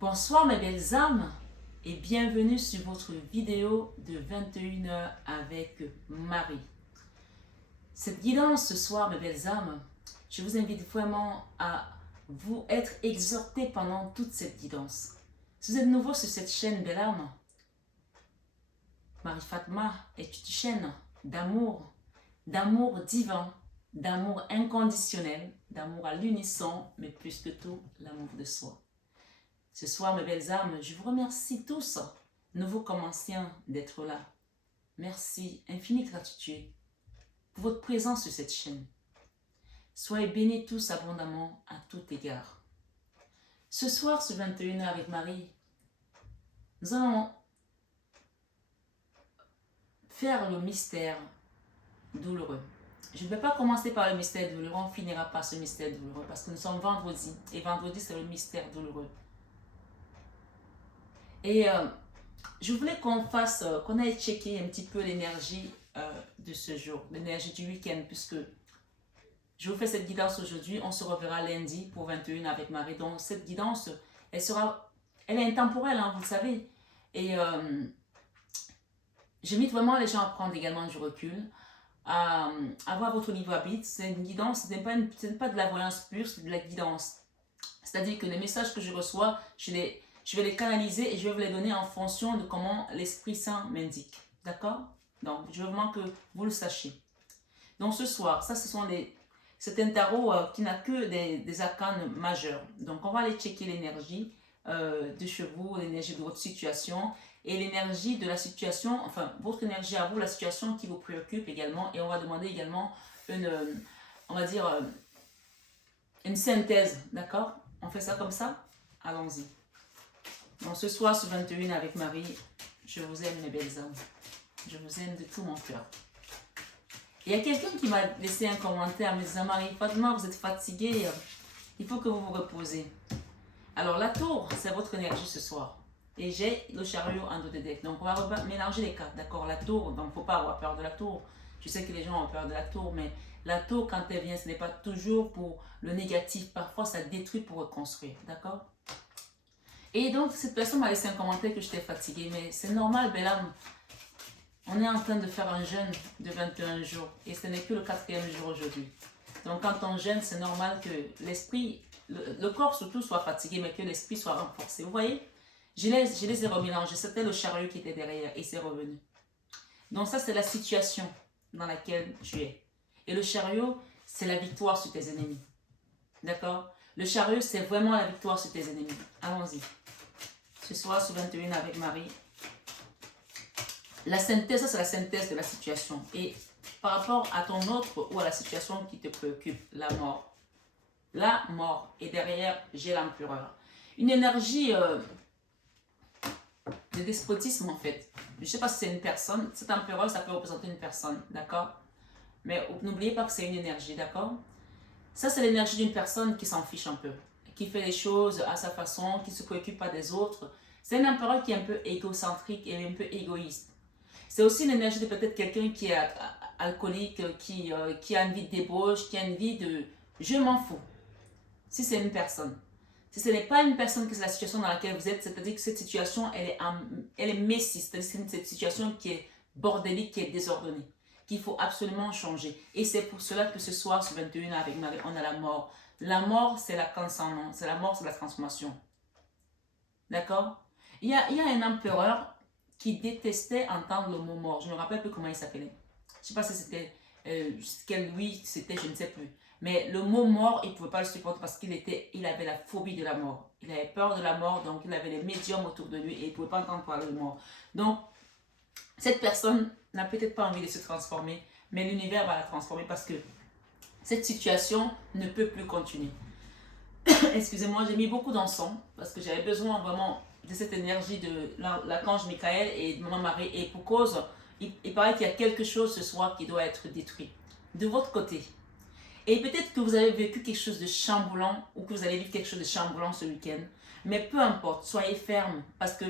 Bonsoir mes belles âmes et bienvenue sur votre vidéo de 21h avec Marie. Cette guidance ce soir mes belles âmes, je vous invite vraiment à vous être exhortés pendant toute cette guidance. Si vous êtes nouveau sur cette chaîne belle âme, Marie Fatma est une chaîne d'amour divin, d'amour inconditionnel, d'amour à l'unisson, mais plus que tout, l'amour de soi. Ce soir, mes belles âmes, je vous remercie tous, nouveaux comme anciens, d'être là. Merci, infinie gratitude pour votre présence sur cette chaîne. Soyez bénis tous abondamment à tout égard. Ce soir, sur 21h avec Marie, nous allons faire le mystère douloureux. Je ne vais pas commencer par le mystère douloureux, on finira par ce mystère douloureux parce que nous sommes vendredi et vendredi c'est le mystère douloureux. Et je voulais qu'on aille checker un petit peu l'énergie de ce jour, l'énergie du week-end, puisque je vous fais cette guidance aujourd'hui, on se reverra lundi pour 21 avec Marie. Donc cette guidance, elle est intemporelle, hein, vous le savez. Et j'invite vraiment les gens à prendre également du recul, à avoir votre libre arbitre. C'est une guidance, ce n'est pas de la voyance pure, c'est de la guidance. C'est-à-dire que les messages que je reçois, je vais les canaliser et je vais vous les donner en fonction de comment l'Esprit Saint m'indique. D'accord? Donc, je veux vraiment que vous le sachiez. Donc, ce soir, c'est un tarot qui n'a que des arcanes majeurs. Donc, on va aller checker l'énergie de chez vous, l'énergie de votre situation et l'énergie de la situation, enfin, votre énergie à vous, la situation qui vous préoccupe également. Et on va demander également on va dire, une synthèse. D'accord? On fait ça comme ça? Allons-y. Donc ce soir sur 21 avec Marie, je vous aime mes belles âmes. Je vous aime de tout mon cœur. Il y a quelqu'un qui m'a laissé un commentaire me disant Marie Fatma, vous êtes fatiguée, il faut que vous vous reposez. Alors la tour, c'est votre énergie ce soir. Et j'ai le chariot en dos de deck. Donc on va mélanger les cartes, d'accord? La tour, donc il ne faut pas avoir peur de la tour. Je sais que les gens ont peur de la tour, mais la tour quand elle vient, ce n'est pas toujours pour le négatif. Parfois ça détruit pour reconstruire, d'accord? Et donc, cette personne m'a laissé un commentaire que j'étais fatiguée. Mais c'est normal, belle âme. On est en train de faire un jeûne de 21 jours. Et ce n'est que le 4e jour aujourd'hui. Donc, quand on jeûne, c'est normal que l'esprit, le corps surtout soit fatigué, mais que l'esprit soit renforcé. Vous voyez? Je les ai remélangés. C'était le chariot qui était derrière et c'est revenu. Donc, ça, c'est la situation dans laquelle tu es. Et le chariot, c'est la victoire sur tes ennemis. D'accord? Le chariot, c'est vraiment la victoire sur tes ennemis. Allons-y. Ce soir, sur 21 avec Marie. La synthèse, ça c'est la synthèse de la situation. Et par rapport à ton autre ou à la situation qui te préoccupe, la mort. La mort. Et derrière, j'ai l'empereur. Une énergie de despotisme en fait. Je ne sais pas si c'est une personne. Cet empereur, ça peut représenter une personne. D'accord? Mais n'oubliez pas que c'est une énergie. D'accord? Ça, c'est l'énergie d'une personne qui s'en fiche un peu, qui fait les choses à sa façon, qui ne se préoccupe pas des autres. C'est un empereur qui est un peu égocentrique et un peu égoïste. C'est aussi l'énergie de peut-être quelqu'un qui est alcoolique, qui a une vie de débauche, qui a une vie de « je m'en fous ». Si c'est une personne. Si ce n'est pas une personne que c'est la situation dans laquelle vous êtes, c'est-à-dire que cette situation, elle est messie, c'est-à-dire que c'est cette situation qui est bordélique, qui est désordonnée, qu'il faut absolument changer. Et c'est pour cela que ce soir, sur 21 avec Marie, on a la mort. La mort, c'est la transcendance. C'est la mort, c'est la transformation. D'accord? Il y a un empereur qui détestait entendre le mot mort. Je ne me rappelle plus comment il s'appelait. Je ne sais pas si c'était quel Louis c'était, je ne sais plus. Mais le mot mort, il ne pouvait pas le supporter parce qu'il avait la phobie de la mort. Il avait peur de la mort, donc il avait les médiums autour de lui et il ne pouvait pas entendre parler de mort. Donc, cette personne n'a peut-être pas envie de se transformer, mais l'univers va la transformer parce que cette situation ne peut plus continuer. Excusez-moi, j'ai mis beaucoup d'encens parce que j'avais besoin vraiment de cette énergie de l'archange Michael et de Maman Marie. Et pour cause, il paraît qu'il y a quelque chose ce soir qui doit être détruit de votre côté. Et peut-être que vous avez vécu quelque chose de chamboulant ou que vous allez vivre quelque chose de chamboulant ce week-end. Mais peu importe, soyez ferme parce que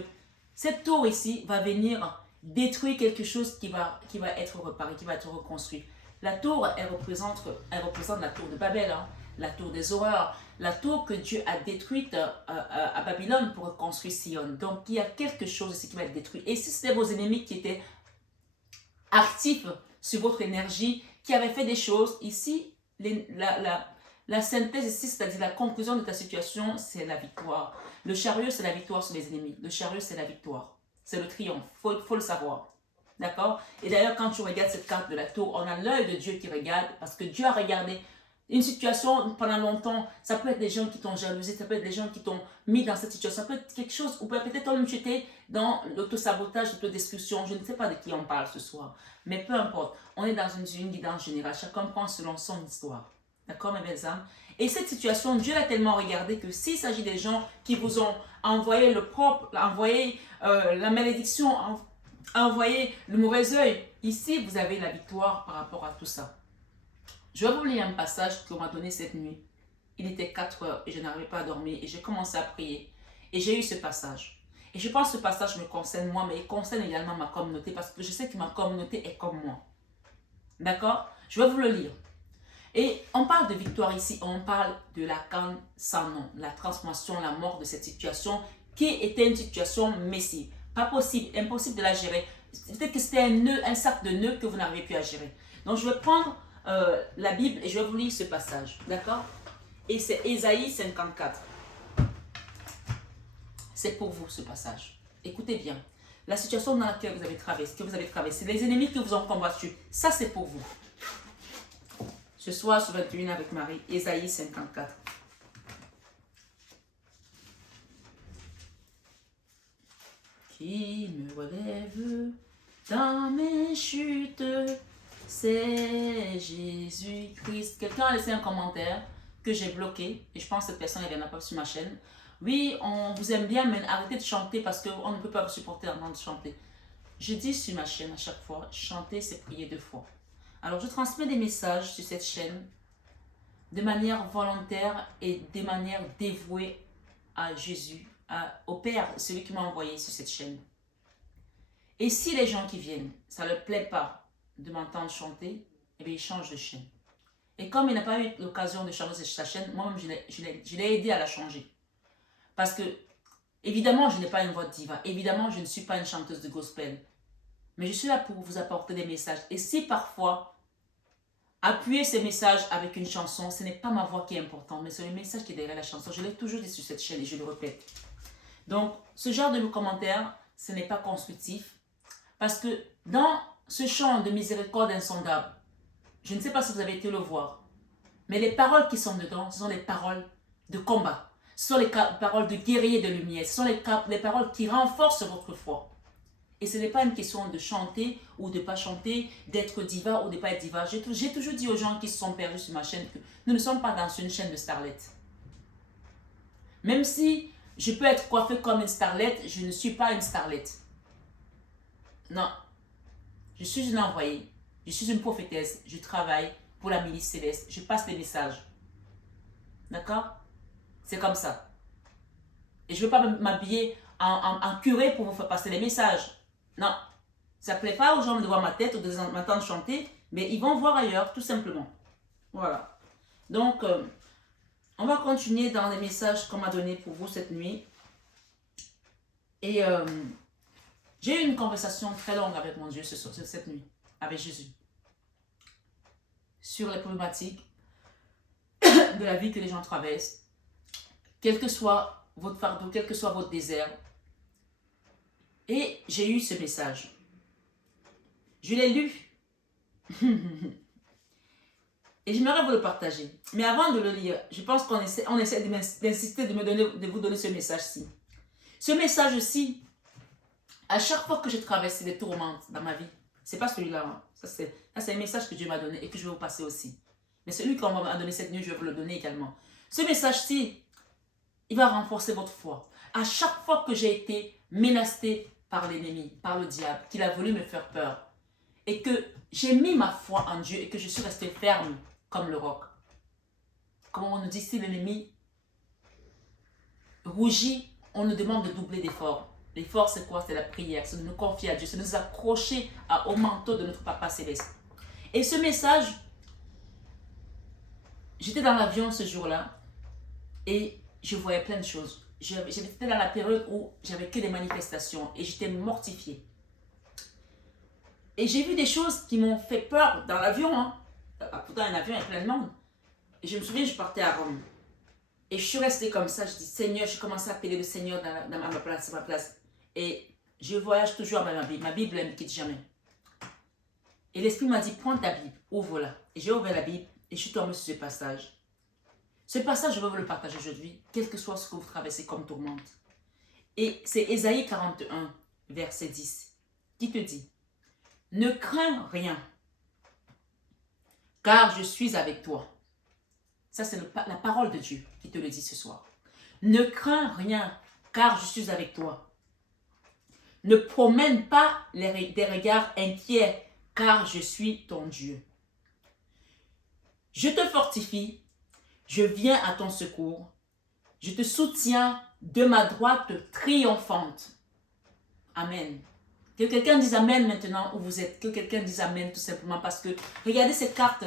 cette tour ici va venir détruire quelque chose qui va être réparé, qui va être reconstruit. La tour, elle représente la tour de Babel. Hein. la tour des horreurs, la tour que Dieu a détruite à Babylone pour reconstruire Sion. Donc, il y a quelque chose ici qui va être détruit. Et si c'était vos ennemis qui étaient actifs sur votre énergie, qui avaient fait des choses, ici, la synthèse ici, c'est-à-dire la conclusion de ta situation, c'est la victoire. Le chariot, c'est la victoire sur les ennemis. Le chariot, c'est la victoire. C'est le triomphe. Faut le savoir. D'accord? Et d'ailleurs, quand tu regardes cette carte de la tour, on a l'œil de Dieu qui regarde, parce que Dieu a regardé une situation pendant longtemps. Ça peut être des gens qui t'ont jalousé, ça peut être des gens qui t'ont mis dans cette situation, ça peut être quelque chose, ou peut-être toi-même tu étais dans l'autosabotage, l'autodestruction. Je ne sais pas de qui on parle ce soir, mais peu importe. On est dans une guidance générale. Chacun prend selon son histoire. D'accord, mes belles âmes? Et cette situation, Dieu l'a tellement regardé que s'il s'agit des gens qui vous ont envoyé le propre, envoyé la malédiction, envoyé le mauvais œil, ici, vous avez la victoire par rapport à tout ça. Je vais vous lire un passage qu'on m'a donné cette nuit. Il était 4 heures et je n'arrivais pas à dormir et j'ai commencé à prier. Et j'ai eu ce passage. Et je pense que ce passage me concerne moi, mais il concerne également ma communauté parce que je sais que ma communauté est comme moi. D'accord? Je vais vous le lire. Et on parle de victoire ici, on parle de la canne sans nom, la transformation, la mort de cette situation qui était une situation messie. Pas possible, impossible de la gérer. Peut-être que c'était un sac de nœuds que vous n'arrivez plus à gérer. Donc je vais prendre la Bible et je vais vous lire ce passage. D'accord? Et c'est Ésaïe 54. C'est pour vous ce passage. Écoutez bien. La situation dans laquelle vous avez traversé, les ennemis que vous ont combattus, ça c'est pour vous. Ce soir, sur 21 avec Marie, Ésaïe 54. Qui me relève dans mes chutes, c'est Jésus-Christ. Quelqu'un a laissé un commentaire que j'ai bloqué, et je pense que cette personne ne viendra pas sur ma chaîne. Oui, on vous aime bien, mais arrêtez de chanter parce qu'on ne peut pas vous supporter en train de chanter. Je dis sur ma chaîne à chaque fois, chanter c'est prier 2 fois. Alors je transmets des messages sur cette chaîne de manière volontaire et de manière dévouée à Jésus, au Père, celui qui m'a envoyé sur cette chaîne. Et si les gens qui viennent, ça ne leur plaît pas de m'entendre chanter, eh bien ils changent de chaîne. Et comme il n'a pas eu l'occasion de changer sa chaîne, moi-même je l'ai aidé à la changer. Parce que, évidemment, je n'ai pas une voix de diva. Évidemment, je ne suis pas une chanteuse de gospel. Mais je suis là pour vous apporter des messages. Et si parfois, appuyer ces messages avec une chanson, ce n'est pas ma voix qui est importante, mais c'est le message qui est derrière la chanson. Je l'ai toujours dit sur cette chaîne et je le répète. Donc, ce genre de commentaires, ce n'est pas constructif. Parce que dans ce chant de miséricorde insondable, je ne sais pas si vous avez été le voir, mais les paroles qui sont dedans, ce sont les paroles de combat. Ce sont les paroles de guerrier de lumière. Ce sont les paroles qui renforcent votre foi. Et ce n'est pas une question de chanter ou de ne pas chanter, d'être diva ou de ne pas être diva. J'ai toujours dit aux gens qui se sont perdus sur ma chaîne que nous ne sommes pas dans une chaîne de starlettes. Même si je peux être coiffée comme une starlette, je ne suis pas une starlette. Non. Je suis une envoyée. Je suis une prophétesse. Je travaille pour la milice céleste. Je passe des messages. D'accord? C'est comme ça. Et je ne veux pas m'habiller en curé pour vous faire passer les messages. Non. Ça ne plaît pas aux gens de voir ma tête ou de m'entendre chanter, mais ils vont voir ailleurs, tout simplement. Voilà. Donc, on va continuer dans les messages qu'on m'a donnés pour vous cette nuit. Et j'ai eu une conversation très longue avec mon Dieu cette nuit, avec Jésus, sur les problématiques de la vie que les gens traversent. Quel que soit votre fardeau, quel que soit votre désert. Et j'ai eu ce message. Je l'ai lu. Et j'aimerais vous le partager. Mais avant de le lire, je pense qu'on essaie d'insister de vous donner ce message-ci. Ce message-ci, à chaque fois que j'ai traversé des tourmentes dans ma vie, c'est pas celui-là. Hein. Ça, c'est un message que Dieu m'a donné et que je vais vous passer aussi. Mais celui qu'on m'a donné cette nuit, je vais vous le donner également. Ce message-ci, il va renforcer votre foi. À chaque fois que j'ai été menacée par l'ennemi, par le diable, qu'il a voulu me faire peur, et que j'ai mis ma foi en Dieu et que je suis restée ferme comme le roc. Comme on nous dit, si l'ennemi rougit, on nous demande de doubler d'efforts. L'effort, c'est quoi? C'est la prière, c'est de nous confier à Dieu, c'est de nous accrocher au manteau de notre Papa Céleste. Et ce message, j'étais dans l'avion ce jour-là et je voyais plein de choses. J'étais dans la période où j'avais que des manifestations et j'étais mortifiée. Et j'ai vu des choses qui m'ont fait peur dans l'avion. Hein. Pourtant, un avion, il y a plein de monde. Et je me souviens, je partais à Rome. Et je suis restée comme ça. Je dis, Seigneur, j'ai commencé à appeler le Seigneur dans ma place, ma place. Et je voyage toujours avec ma Bible. Ma Bible, elle ne me quitte jamais. Et l'Esprit m'a dit, prends ta Bible, ouvre-la. Et j'ai ouvert la Bible et je suis tombée sur ce passage. Ce passage, je veux vous le partager aujourd'hui, quel que soit ce que vous traversez comme tourmente. Et c'est Ésaïe 41, verset 10, qui te dit, ne crains rien, car je suis avec toi. Ça, c'est la parole de Dieu qui te le dit ce soir. Ne crains rien, car je suis avec toi. Ne promène pas des regards inquiets, car je suis ton Dieu. Je te fortifie, je viens à ton secours, je te soutiens de ma droite triomphante. Amen. Que quelqu'un dise Amen maintenant où vous êtes. Que quelqu'un dise Amen tout simplement parce que regardez cette carte,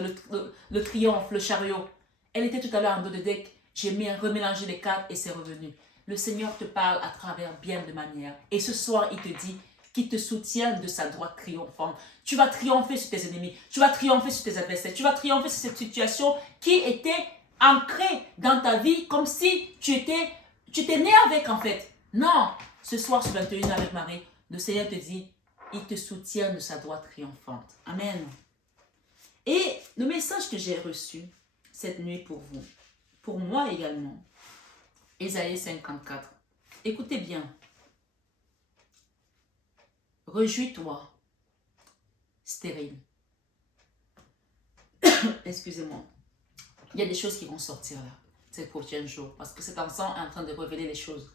le triomphe, le chariot. Elle était tout à l'heure en dos de deck. J'ai remélangé les cartes et c'est revenu. Le Seigneur te parle à travers bien de manières. Et ce soir, il te dit qu'il te soutient de sa droite triomphante. Tu vas triompher sur tes ennemis. Tu vas triompher sur tes adversaires. Tu vas triompher sur cette situation qui était ancrée dans ta vie comme si tu étais né avec en fait. Non, ce soir sur 21 avec Marie, le Seigneur te dit, il te soutient de sa droite triomphante. Amen. Et le message que j'ai reçu cette nuit pour vous, pour moi également, Ésaïe 54. Écoutez bien. Réjouis-toi, stérile. Excusez-moi. Il y a des choses qui vont sortir là, ces prochains jours, parce que cet enfant est en train de révéler les choses.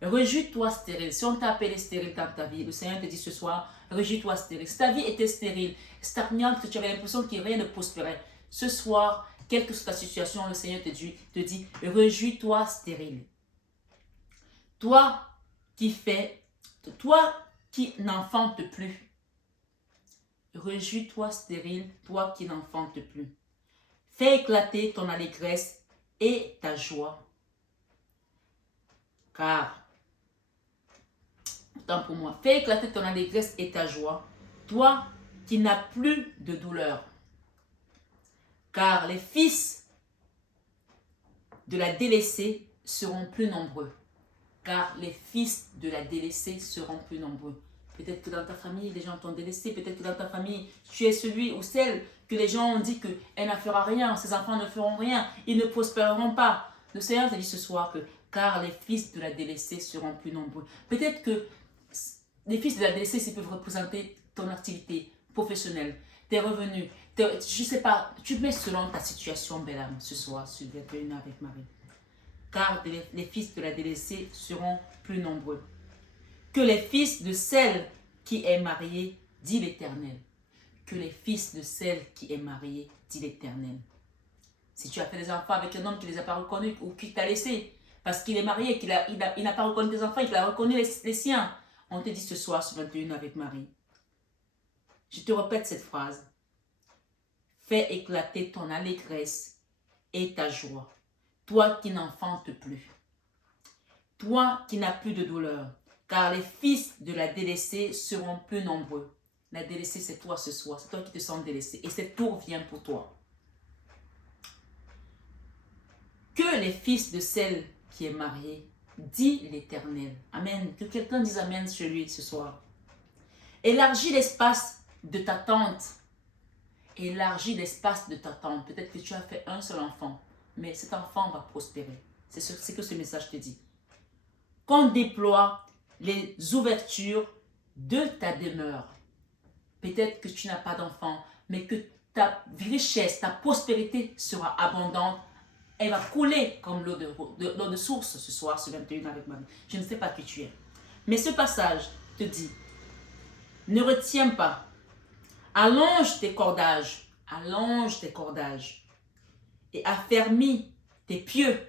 Réjouis-toi stérile. Si on t'a appelé stérile dans ta vie, le Seigneur te dit ce soir, réjouis-toi stérile. Si ta vie était stérile, stagnante, que tu avais l'impression que rien ne prospérait, ce soir, quelle que soit ta situation, le Seigneur te dit, réjouis-toi stérile. Toi qui n'enfantes plus. Réjouis-toi stérile, toi qui n'enfantes plus. Fais éclater ton allégresse et ta joie. Car, tant pour moi, fais éclater ton allégresse et ta joie, toi qui n'as plus de douleur. Car les fils de la délaissée seront plus nombreux. Car les fils de la délaissée seront plus nombreux. Peut-être que dans ta famille, les gens t'ont délaissé. Peut-être que dans ta famille, tu es celui ou celle que les gens ont dit qu'elle ne fera rien, ses enfants ne feront rien, ils ne prospéreront pas. Le Seigneur te dit ce soir que car les fils de la délaissée seront plus nombreux. Peut-être que les fils de la délaissée, ils peuvent représenter ton activité professionnelle, tes revenus. Je ne sais pas, tu mets selon ta situation, belle âme, ce soir, sur 21 avec Marie. Car les fils de la délaissée seront plus nombreux que les fils de celle qui est mariée, dit l'Éternel. Que les fils de celle qui est mariée, dit l'Éternel. Si tu as fait des enfants avec un homme qui ne les a pas reconnus ou qui t'a laissé, parce qu'il est marié et qu'il n'a pas reconnu tes enfants, il a reconnu les siens, on te dit ce soir sur 21 avec Marie. Je te répète cette phrase. Fais éclater ton allégresse et ta joie. Toi qui n'enfantes plus. Toi qui n'as plus de douleur. Car les fils de la délaissée seront plus nombreux. La délaissée, c'est toi ce soir. C'est toi qui te sens délaissé. Et cette tour vient pour toi. Que les fils de celle qui est mariée, dit l'Éternel. Amen. Que quelqu'un dise Amen sur lui ce soir. Élargis l'espace de ta tente. Élargis l'espace de ta tente. Peut-être que tu as fait un seul enfant. Mais cet enfant va prospérer. C'est ce que ce message te dit. Qu'on déploie les ouvertures de ta demeure. Peut-être que tu n'as pas d'enfant, mais que ta richesse, ta prospérité sera abondante. Elle va couler comme l'eau de source ce soir, ce 21 avec Marie. Je ne sais pas qui tu es. Mais ce passage te dit, ne retiens pas. Allonge tes cordages. Allonge tes cordages. Et affermis tes pieux.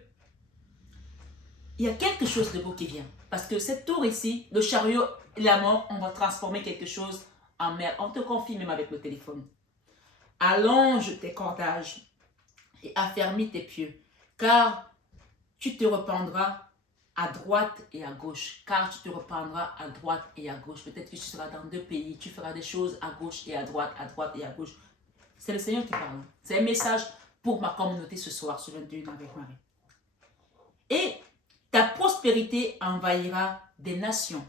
Il y a quelque chose de beau qui vient. Parce que cette tour ici, le chariot et la mort, on va transformer quelque chose en mer. On te confie même avec le téléphone. Allonge tes cordages. et affermis tes pieds, car tu te rependras à droite et à gauche, car tu te reprendras à droite et à gauche. Peut-être que tu seras dans 2 pays, tu feras des choses à gauche et à droite et à gauche. C'est le Seigneur qui parle. C'est un message pour ma communauté ce soir, sur 21 avec Marie. Et ta prospérité envahira des nations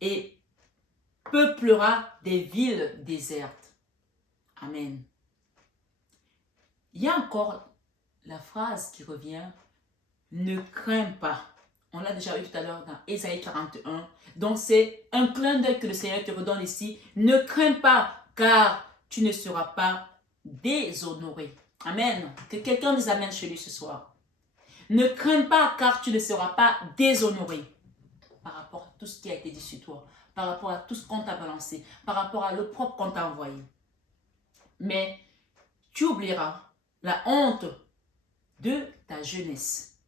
et peuplera des villes désertes. Amen. Il y a encore la phrase qui revient, ne crains pas. On l'a déjà eu tout à l'heure dans Ésaïe 41. Donc c'est un clin d'œil que le Seigneur te redonne ici. Ne crains pas, car tu ne seras pas déshonoré. Amen. Que quelqu'un nous amène chez lui ce soir. Ne crains pas, car tu ne seras pas déshonoré par rapport à tout ce qui a été dit sur toi, par rapport à tout ce qu'on t'a balancé, par rapport à l'opprobre qu'on t'a envoyé. Mais tu oublieras la honte de ta jeunesse.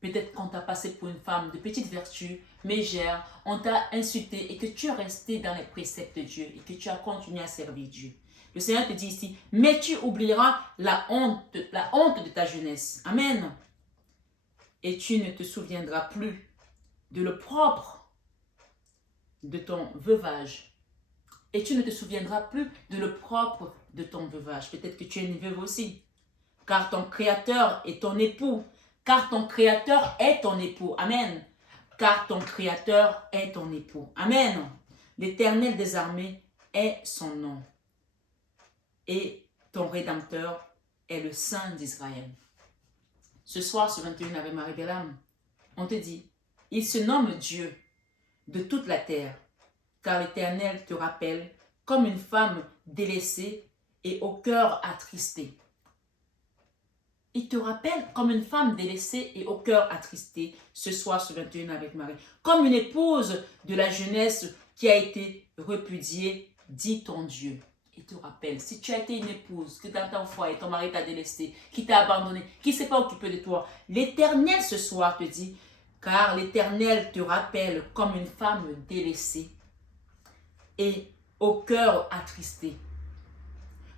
Peut-être qu'on t'a passé pour une femme de petite vertu, mégère, on t'a insulté et que tu es resté dans les préceptes de Dieu et que tu as continué à servir Dieu. Le Seigneur te dit ici, mais tu oublieras la honte de ta jeunesse. Amen. Et tu ne te souviendras plus de l'opprobre de ton veuvage. Et tu ne te souviendras plus de l'opprobre de ton veuvage. Peut-être que tu es une veuve aussi. Car ton Créateur est ton époux. Car ton Créateur est ton époux. Amen. Car ton Créateur est ton époux. Amen. L'Éternel des armées est son nom. Et ton Rédempteur est le Saint d'Israël. Ce soir, sur 21 avec Marie Bellam, on te dit, il se nomme Dieu de toute la terre, car l'Éternel te rappelle comme une femme délaissée et au cœur attristé. Il te rappelle comme une femme délaissée et au cœur attristé, ce soir sur 21 avec Marie. Comme une épouse de la jeunesse qui a été repudiée, dit ton Dieu. Il te rappelle, si tu as été une épouse, que dans ton foyer, ton mari t'a délaissé, qui t'a abandonné, qui ne s'est pas occupé de toi, l'Éternel ce soir te dit, car l'Éternel te rappelle comme une femme délaissée et au cœur attristé.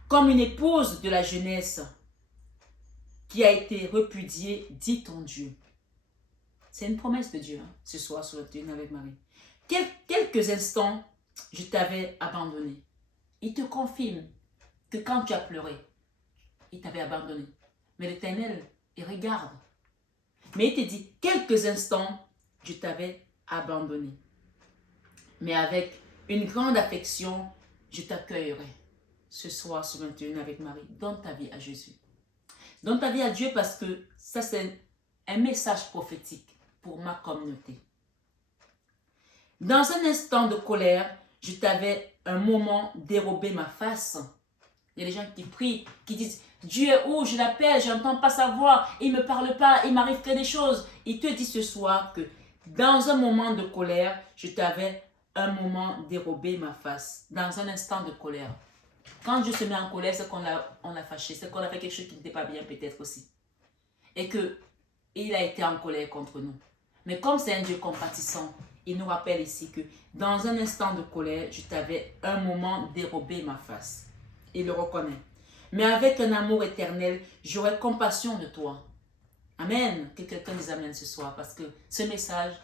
Comme une épouse de la jeunesse qui a été repudiée, dit ton Dieu. C'est une promesse de Dieu, ce soir sur le trône avec Marie. Quelques instants, je t'avais abandonné. Il te confirme que quand tu as pleuré, il t'avait abandonné. Mais l'Éternel, il regarde. Mais il te dit, quelques instants, je t'avais abandonné. Mais avec une grande affection, je t'accueillerai. Ce soir sur 21 avec Marie, donne ta vie à Jésus. Donne ta vie à Dieu parce que ça c'est un message prophétique pour ma communauté. Dans un instant de colère, je t'avais un moment dérobé ma face. Il y a des gens qui prient, qui disent, Dieu est où? Je l'appelle, je n'entends pas sa voix, il ne me parle pas, il m'arrive que des choses. Il te dit ce soir que dans un moment de colère, je t'avais un moment dérobé ma face. Dans un instant de colère. Quand Dieu se met en colère, c'est qu'on l'a fâché, c'est qu'on a fait quelque chose qui n'était pas bien peut-être aussi. Et qu'il a été en colère contre nous. Mais comme c'est un Dieu compatissant, il nous rappelle ici que dans un instant de colère, je t'avais un moment dérobé ma face. Il le reconnaît. Mais avec un amour éternel, j'aurai compassion de toi. Amen. Que quelqu'un nous amène ce soir parce que ce message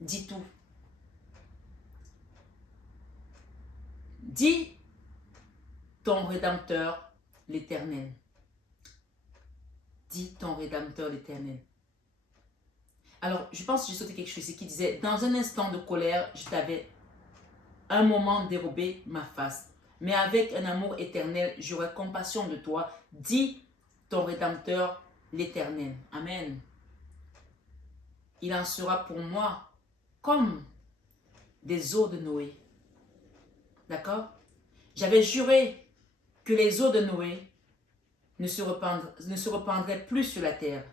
dit tout. Dis ton Rédempteur, l'Éternel. Dis ton Rédempteur, l'Éternel. Alors, je pense que j'ai sauté quelque chose ici qui disait, dans un instant de colère, je t'avais un moment dérobé ma face. Mais avec un amour éternel, j'aurai compassion de toi. Dis ton Rédempteur, l'Éternel. Amen. Il en sera pour moi comme des eaux de Noé. D'accord? J'avais juré que les eaux de Noé ne se rependraient plus sur la terre.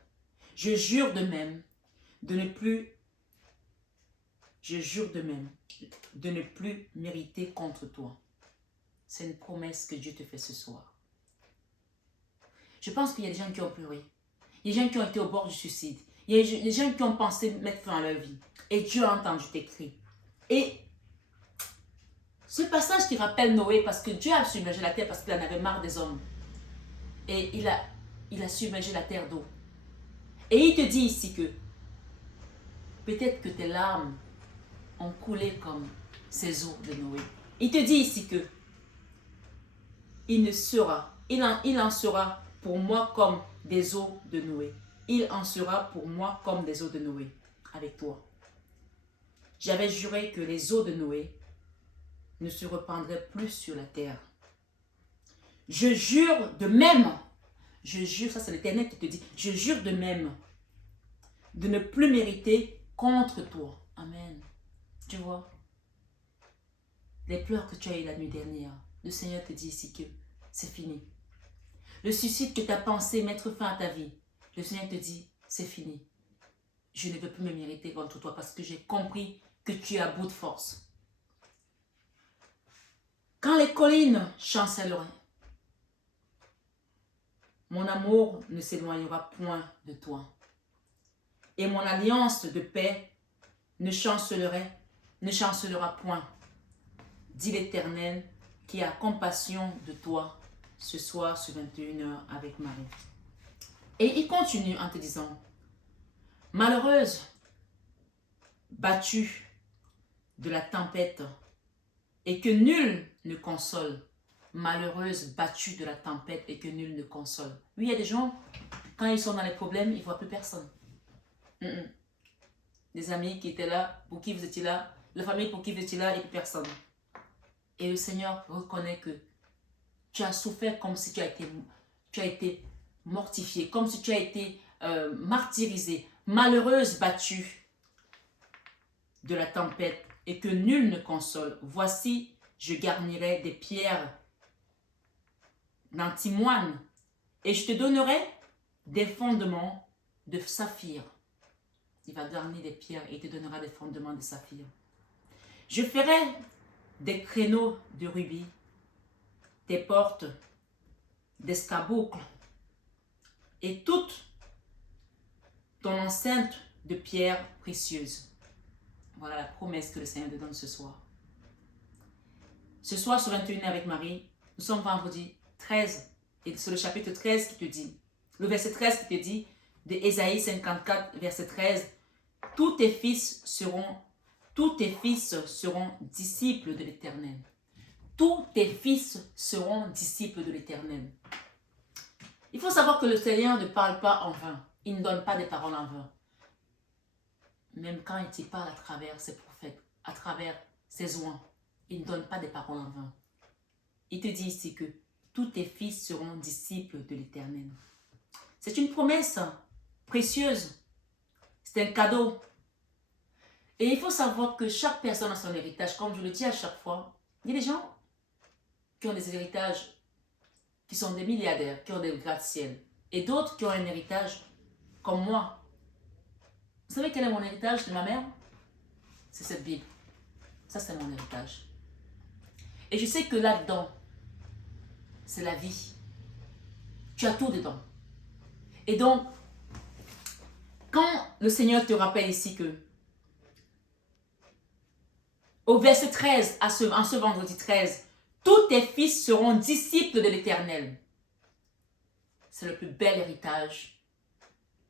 Je jure de même de ne plus mériter contre toi. C'est une promesse que Dieu te fait ce soir. Je pense qu'il y a des gens qui ont pleuré. Il y a des gens qui ont été au bord du suicide. Il y a des gens qui ont pensé mettre fin à leur vie. Et Dieu a entendu tes cris. Et Ce passage qui rappelle Noé parce que Dieu a submergé la terre parce qu'il en avait marre des hommes. Et il a submergé la terre d'eau. Et il te dit ici que peut-être que tes larmes ont coulé comme ces eaux de Noé. Il te dit ici que il en sera pour moi comme des eaux de Noé. Il en sera pour moi comme des eaux de Noé avec toi. J'avais juré que les eaux de Noé ne se rependraient plus sur la terre. Je jure de même, je jure, ça c'est l'Éternel qui te dit, je jure de même de ne plus mériter contre toi. Amen. Tu vois, les pleurs que tu as eues la nuit dernière, le Seigneur te dit ici que c'est fini. Le suicide que tu as pensé mettre fin à ta vie, le Seigneur te dit, c'est fini. Je ne veux plus me mériter contre toi parce que j'ai compris que tu es à bout de force. Quand les collines chancelleraient, mon amour ne s'éloignera point de toi. Et mon alliance de paix ne chancellera point, dit l'Éternel qui a compassion de toi ce soir sur 21h avec Marie. Et il continue en te disant, malheureuse, battue de la tempête, et que nul ne console. Malheureuse, battue de la tempête, et que nul ne console. Oui, il y a des gens, quand ils sont dans les problèmes, ils ne voient plus personne. Des amis qui étaient là, pour qui vous étiez là, la famille pour qui vous étiez là, et plus personne. Et le Seigneur reconnaît que tu as souffert comme si tu as été mortifié, comme si tu as été martyrisé, malheureuse, battue de la tempête, et que nul ne console. Voici, je garnirai des pierres d'antimoine, et je te donnerai des fondements de saphir. Il va garnir des pierres et il te donnera des fondements de saphir. Je ferai des créneaux de rubis, des portes d'escarboucle, et toute ton enceinte de pierres précieuses. Voilà la promesse que le Seigneur te donne ce soir. Ce soir, sur 21 avec Marie, nous sommes vendredi 13, et c'est le chapitre 13 qui te dit, le verset 13 qui te dit, de Ésaïe 54, verset 13, tous tes fils seront disciples de l'Éternel. Tous tes fils seront disciples de l'Éternel. Il faut savoir que le Seigneur ne parle pas en vain. Il ne donne pas des paroles en vain. Même quand il te parle à travers ses prophètes, à travers ses oins, il ne donne pas des paroles en vain. Il te dit ici que tous tes fils seront disciples de l'Éternel. C'est une promesse précieuse. C'est un cadeau. Et il faut savoir que chaque personne a son héritage. Comme je le dis à chaque fois, il y a des gens qui ont des héritages, qui sont des milliardaires, qui ont des gratte-ciel. Et d'autres qui ont un héritage comme moi. Vous savez quel est mon héritage de ma mère? C'est cette Bible. Ça, c'est mon héritage. Et je sais que là-dedans, c'est la vie. Tu as tout dedans. Et donc, quand le Seigneur te rappelle ici que, au verset 13, en ce vendredi 13, tous tes fils seront disciples de l'Éternel. C'est le plus bel héritage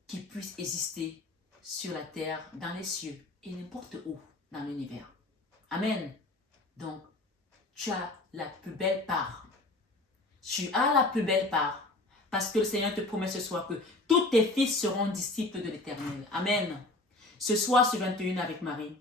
qui puisse exister sur la terre, dans les cieux et n'importe où dans l'univers. Amen. Donc, tu as la plus belle part. Tu as la plus belle part. Parce que le Seigneur te promet ce soir que tous tes fils seront disciples de l'Éternel. Amen. Ce soir, sur 21 avec Marie,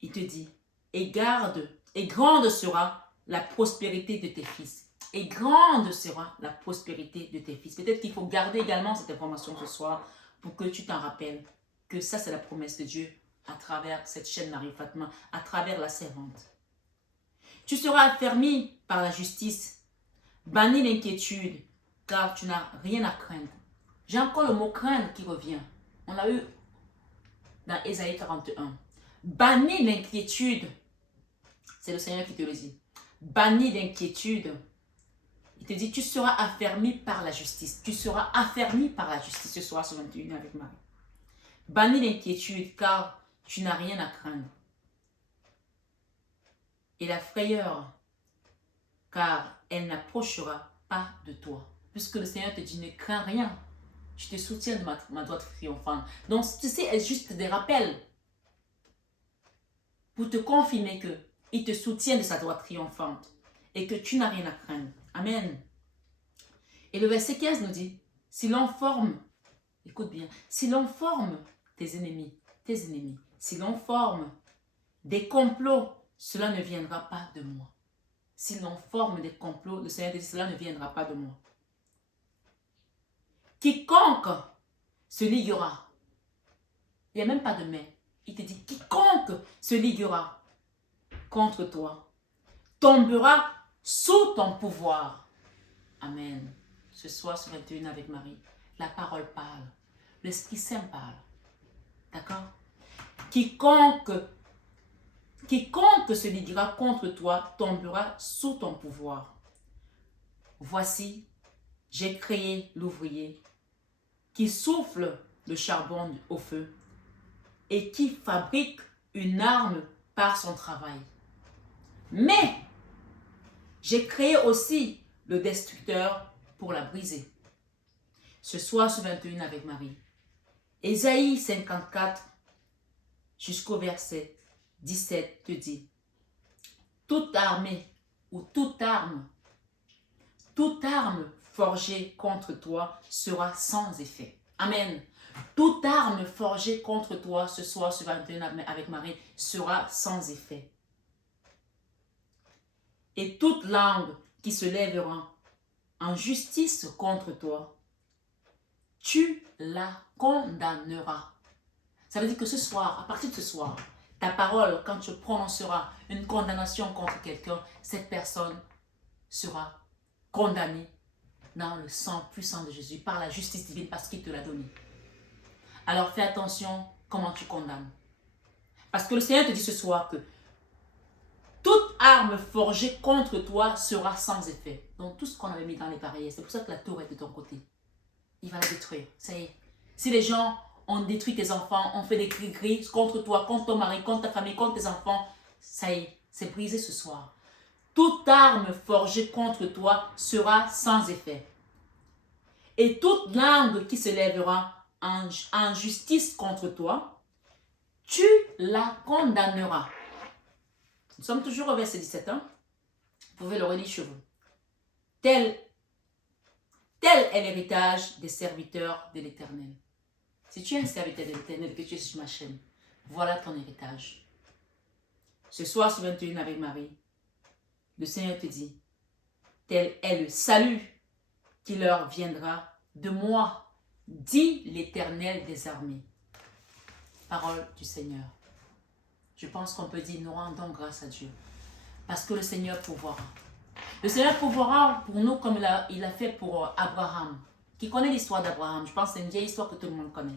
il te dit, et grande sera la prospérité de tes fils. Et grande sera la prospérité de tes fils. Peut-être qu'il faut garder également cette information ce soir pour que tu t'en rappelles que ça, c'est la promesse de Dieu à travers cette chaîne Marie-Fatma, à travers la servante. Tu seras affermi par la justice, banni l'inquiétude, car tu n'as rien à craindre. J'ai encore le mot craindre qui revient. On l'a eu dans Ésaïe 41. Banni l'inquiétude. C'est le Seigneur qui te le dit. Banni l'inquiétude. Il te dit, tu seras affermi par la justice. Tu seras affermi par la justice ce soir sur 21 avec Marie. Bannis l'inquiétude car tu n'as rien à craindre. et la frayeur, car elle n'approchera pas de toi. Puisque le Seigneur te dit, ne crains rien, je te soutiens de ma droite triomphante. Donc, tu sais, c'est juste des rappels pour te confirmer que il te soutient de sa droite triomphante et que tu n'as rien à craindre. Amen. Et le verset 15 nous dit, si l'on forme, écoute bien, si l'on forme tes ennemis, si l'on forme des complots, cela ne viendra pas de moi. Si l'on forme des complots, le Seigneur dit, cela ne viendra pas de moi. Quiconque se liguera, il n'y a même pas de mais, il te dit, quiconque se liguera contre toi, tombera sous ton pouvoir. Amen. Ce soir, sur 21 avec Marie, la parole parle, l'Esprit Saint parle. D'accord? Quiconque se liguera contre toi tombera sous ton pouvoir. Voici, j'ai créé l'ouvrier qui souffle le charbon au feu et qui fabrique une arme par son travail. Mais j'ai créé aussi le destructeur pour la briser. Ce soir, ce 21 avec Marie. Ésaïe 54 jusqu'au verset 17 te dit, toute armée ou toute arme forgée contre toi sera sans effet. Amen. Toute arme forgée contre toi ce soir, ce 21 avec Marie, sera sans effet. Et toute langue qui se lèvera en justice contre toi, tu la condamneras. Ça veut dire que ce soir, à partir de ce soir, ta parole, quand tu prononceras une condamnation contre quelqu'un, cette personne sera condamnée dans le sang puissant de Jésus, par la justice divine, parce qu'il te l'a donné. Alors fais attention comment tu condamnes. Parce que le Seigneur te dit ce soir que toute arme forgée contre toi sera sans effet. Donc tout ce qu'on avait mis dans les barrières, c'est pour ça que la tour est de ton côté. Il va la détruire. Ça y est. Si les gens ont détruit tes enfants, ont fait des cris contre toi, contre ton mari, contre ta famille, contre tes enfants, ça y est, c'est brisé ce soir. Toute arme forgée contre toi sera sans effet. Et toute langue qui se lèvera en justice contre toi, tu la condamneras. Nous sommes toujours au verset 17. Hein? Vous pouvez le relire chez vous. Tel est l'héritage des serviteurs de l'Éternel. Si tu es un serviteur de l'Éternel, que tu es sur ma chaîne, voilà ton héritage. Ce soir, sur 21 avec Marie, le Seigneur te dit, tel est le salut qui leur viendra de moi, dit l'Éternel des armées. Parole du Seigneur. Je pense qu'on peut dire, nous rendons grâce à Dieu. Parce que le Seigneur pourvoira. Le Seigneur pourvoira pour nous comme il a fait pour Abraham. Qui connaît l'histoire d'Abraham? Je pense que c'est une vieille histoire que tout le monde connaît.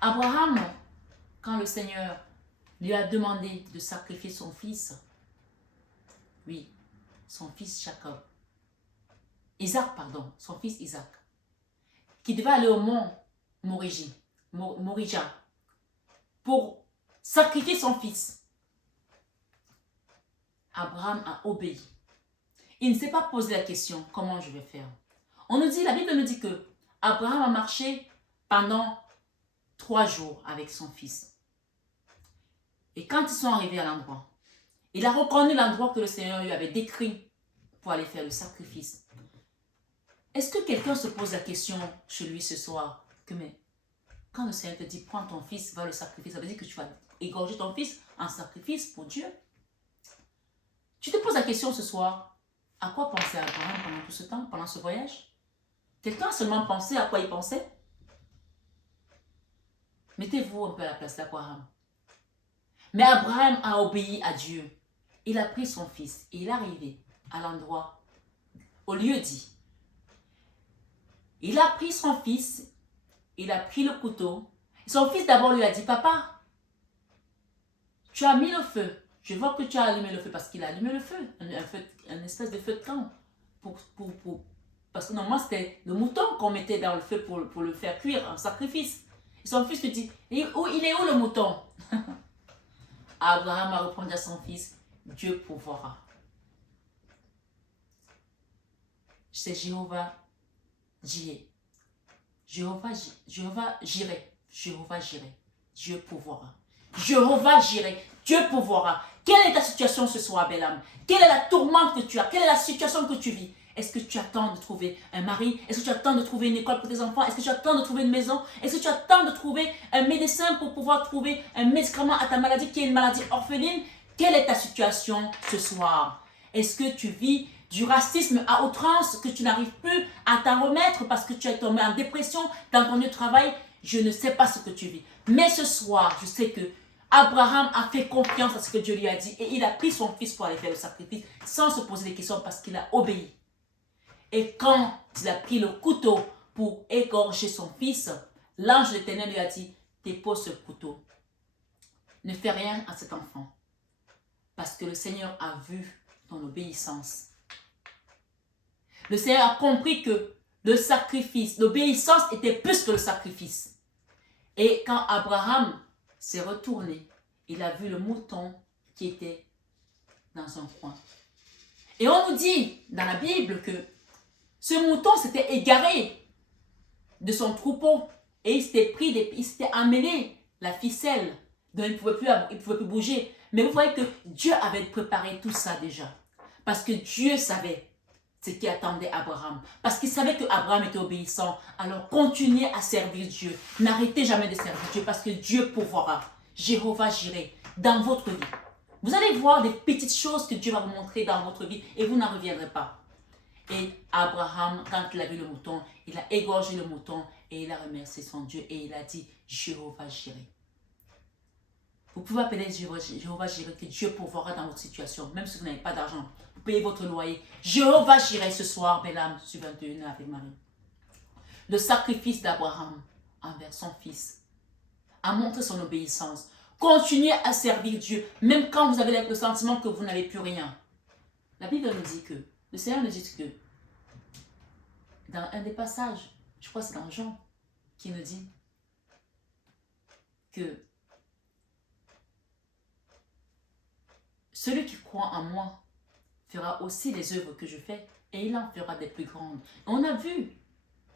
Abraham, quand le Seigneur lui a demandé de sacrifier son fils, oui, son fils Jacob, son fils Isaac, qui devait aller au mont Morija pour sacrifier son fils. Abraham a obéi. Il ne s'est pas posé la question, comment je vais faire? On nous dit, la Bible nous dit que Abraham a marché pendant 3 jours avec son fils. Et quand ils sont arrivés à l'endroit, il a reconnu l'endroit que le Seigneur lui avait décrit pour aller faire le sacrifice. Est-ce que quelqu'un se pose la question chez lui ce soir que mais quand le Seigneur te dit prends ton fils, va le sacrifier, ça veut dire que tu vas égorger ton fils en sacrifice pour Dieu? Tu te poses la question ce soir, à quoi pensait Abraham pendant tout ce temps, pendant ce voyage? Quelqu'un a seulement pensé à quoi il pensait? Mettez-vous un peu à la place d'Abraham. Mais Abraham a obéi à Dieu. Il a pris son fils et il est arrivé à l'endroit, au lieu dit. Il a pris son fils, il a pris le couteau. Et son fils d'abord lui a dit, papa, tu as mis le feu. Je vois que tu as allumé le feu parce qu'il a allumé le feu, un espèce de feu de camp. Parce que normalement c'était le mouton qu'on mettait dans le feu pour le faire cuire en sacrifice. Et son fils lui dit, il est où le mouton? Abraham a répondu à son fils, Dieu pourvoira. C'est Jéhovah Jireh. Jéhovah Jireh. Jéhovah Jireh. Dieu pourvoira. Jéhovah Jireh. Dieu pourvoira. Quelle est ta situation ce soir, belle âme? Quelle est la tourmente que tu as? Quelle est la situation que tu vis? Est-ce que tu attends de trouver un mari? Est-ce que tu attends de trouver une école pour tes enfants? Est-ce que tu attends de trouver une maison? Est-ce que tu attends de trouver un médecin pour pouvoir trouver un médicament à ta maladie qui est une maladie orpheline? Quelle est ta situation ce soir? Est-ce que tu vis du racisme à outrance, que tu n'arrives plus à t'en remettre parce que tu es tombé en dépression dans ton lieu de travail? Je ne sais pas ce que tu vis. Mais ce soir, je sais que Abraham a fait confiance à ce que Dieu lui a dit et il a pris son fils pour aller faire le sacrifice sans se poser des questions parce qu'il a obéi. Et quand il a pris le couteau pour égorger son fils, l'ange de l'Éternel lui a dit, dépose ce couteau. Ne fais rien à cet enfant. Parce que le Seigneur a vu ton obéissance. Le Seigneur a compris que le sacrifice, l'obéissance était plus que le sacrifice. Et quand Abraham s'est retourné, il a vu le mouton qui était dans un coin. Et on nous dit dans la Bible que ce mouton s'était égaré de son troupeau et il s'était emmêlé la ficelle dont il ne pouvait plus bouger. Mais vous voyez que Dieu avait préparé tout ça déjà. Parce que Dieu savait ce qui attendait Abraham. Parce qu'il savait que Abraham était obéissant. Alors continuez à servir Dieu. N'arrêtez jamais de servir Dieu parce que Dieu pourvoira. Jéhovah Jireh dans votre vie. Vous allez voir des petites choses que Dieu va vous montrer dans votre vie et vous n'en reviendrez pas. Et Abraham, quand il a vu le mouton, il a égorgé le mouton et il a remercié son Dieu et il a dit Jéhovah Jireh. Vous pouvez appeler Jéhovah Jireh que Dieu pourvoira dans votre situation, même si vous n'avez pas d'argent. Vous payez votre loyer. Jéhovah Jireh ce soir, belle âme, sur 21 avec Marie. Le sacrifice d'Abraham envers son fils a montré son obéissance. Continuez à servir Dieu, même quand vous avez le sentiment que vous n'avez plus rien. La Bible nous dit que, le Seigneur nous dit que, dans un des passages, je crois que c'est dans Jean, qui nous dit que celui qui croit en moi fera aussi les œuvres que je fais et il en fera des plus grandes. On a vu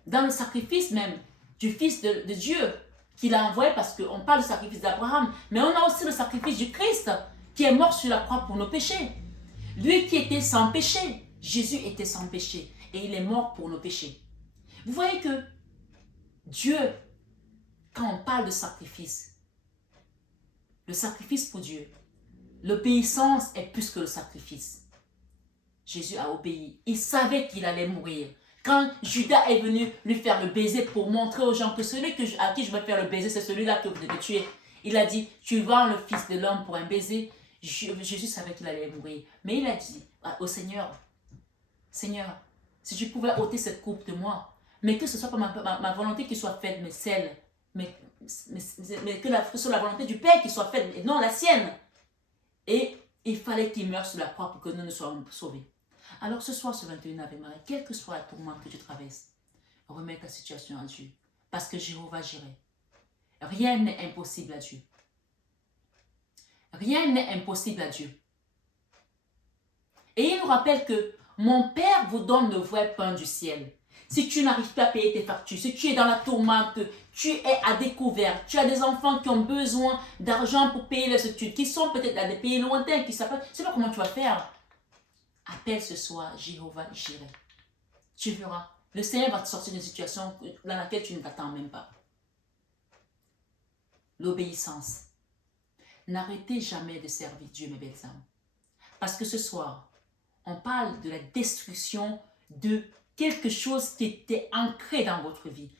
dans le sacrifice même du Fils de Dieu qu'il a envoyé, parce qu'on parle du sacrifice d'Abraham, mais on a aussi le sacrifice du Christ qui est mort sur la croix pour nos péchés. Lui qui était sans péché, Jésus était sans péché et il est mort pour nos péchés. Vous voyez que Dieu, quand on parle de sacrifice, le sacrifice pour Dieu, l'obéissance est plus que le sacrifice. Jésus a obéi. Il savait qu'il allait mourir. Quand Judas est venu lui faire le baiser pour montrer aux gens que celui à qui je vais faire le baiser, c'est celui-là que vous devez tuer. Il a dit, tu vends le Fils de l'homme pour un baiser. Jésus savait qu'il allait mourir. Mais il a dit au Seigneur, Seigneur, si tu pouvais ôter cette coupe de moi, mais que ce soit pas ma volonté qui soit faite, mais celle, mais que ce soit la volonté du Père qui soit faite, et non la sienne. Et il fallait qu'il meure sur la croix pour que nous ne soyons sauvés. Alors ce soir, ce 21 Ave Marie, quelle que soit la tourmente que tu traverses, remets ta situation à Dieu. Parce que Jéhovah Jireh. Rien n'est impossible à Dieu. Rien n'est impossible à Dieu. Et il nous rappelle que mon Père vous donne le vrai pain du ciel. Si tu n'arrives pas à payer tes factures, si tu es dans la tourmente, tu es à découvert, tu as des enfants qui ont besoin d'argent pour payer les études, qui sont peut-être dans des pays lointains, qui ne savent pas comment tu vas faire. Appelle ce soir Jéhovah Jireh. Tu verras, le Seigneur va te sortir d'une situation dans laquelle tu ne t'attends même pas. L'obéissance. N'arrêtez jamais de servir Dieu, mes belles âmes. Parce que ce soir, on parle de la destruction de quelque chose qui était ancré dans votre vie.